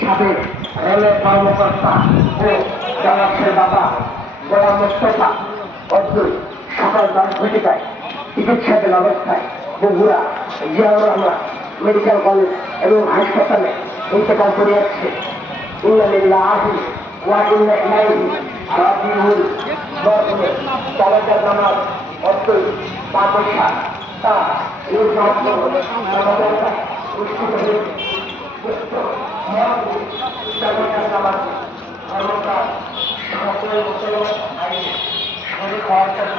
সাবেক রেলের কর্মকর্তা ও জামাতের বাবা গোলাম মোস্তফা অব্দুল সকাল 10 ঘটিকায় চিকিৎসাধীন অবস্থায় বগুড়া জিয়াউর রহমান মেডিকেল কলেজ এবং হাসপাতালে ইন্তেকাল করিয়াছে। ইন্না লিল্লাহি ওয়া ইন্না ইলাইহি রাজিউন। বর্তমানে তালাকের নামাজ অব্দুল পাপসা তা এই সমস্ত আমাদের উৎসিত হয়েছে। সকল মুসলমান আইনে শরীর হওয়ার জন্য